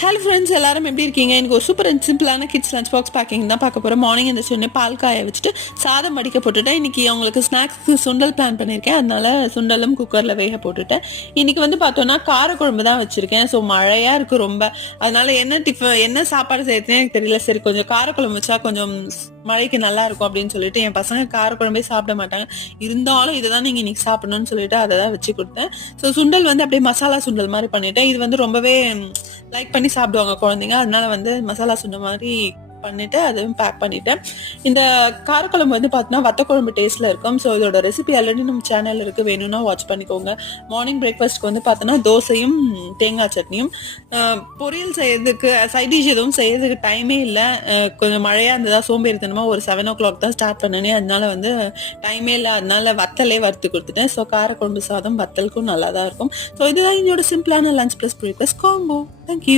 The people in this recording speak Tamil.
ஹலோ ஃப்ரெண்ட்ஸ், எல்லாரும் எப்படி இருக்கீங்க? எனக்கு ஒரு சூப்பர் அண்ட் சிம்பிளான கிட்ஸ் லஞ்ச் பாக்ஸ் பேக்கிங் தான் பார்க்க போகிறோம். மார்னிங் இந்த சொன்னே பால் காய வச்சுட்டு சாதம் வடிக்க போட்டுட்டேன். இன்றைக்கி அவங்களுக்கு ஸ்நாக்ஸ்க்கு சுண்டல் பிளான் பண்ணியிருக்கேன். அதனால சுண்டலும் குக்கரில் வேக போட்டுட்டேன். இன்றைக்கி வந்து பார்த்தோன்னா காரக்குழம்பு தான் வச்சுருக்கேன். ஸோ மழையாக இருக்குது ரொம்ப. அதனால் என்ன சாப்பாடு செய்யறதுனே எனக்கு தெரியல. சரி, கொஞ்சம் காரக்குழம்பு வச்சா கொஞ்சம் மழைக்கு நல்லா இருக்கும் அப்படின்னு சொல்லிட்டு என் பசங்க காரக்குழம்பே சாப்பிட மாட்டாங்க. இருந்தாலும் இதை தான் நீங்கள் இன்றைக்கி சாப்பிடணும்னு சொல்லிட்டு அதை தான் வச்சு கொடுத்தேன். ஸோ சுண்டல் வந்து அப்படியே மசாலா சுண்டல் மாதிரி பண்ணிட்டேன். இது வந்து ரொம்பவே லைக் பண்ணி சாப்பிடுவாங்க குழந்தைங்க. அதனால வந்து மசாலா சுண்டல் மாதிரி பண்ணிட்டு அதுவும் பேக் பண்ணிட்டேன். இந்த காரக்குழம்பு வந்து பார்த்தீங்கன்னா வத்தக்குழம்பு டேஸ்ட்ல இருக்கும். ஸோ இதோட ரெசிபி ஆல்ரெடி நம்ம சேனல் இருக்கு, வேணும்னா வாட்ச் பண்ணிக்கோங்க. மார்னிங் பிரேக்ஃபாஸ்ட்க்கு வந்து பார்த்தோன்னா தோசையும் தேங்காய் சட்னியும். பொரியல் செய்யறதுக்கு சைட் டிஷ் எதுவும் செய்யறதுக்கு டைமே இல்லை. கொஞ்சம் மழையா இருந்ததா சோம்பேறித்தனமா ஒரு 7 o'clock தான் ஸ்டார்ட் பண்ணனே. அதனால வந்து டைமே இல்லை. அதனால வத்தலே வறுத்து கொடுத்துட்டேன். ஸோ காரக்குழம்பு சாதம் வத்தலுக்கும் நல்லா தான் இருக்கும். ஸோ இதுதான் என்னோட சிம்பிளான lunch plus breakfast combo. Thank you.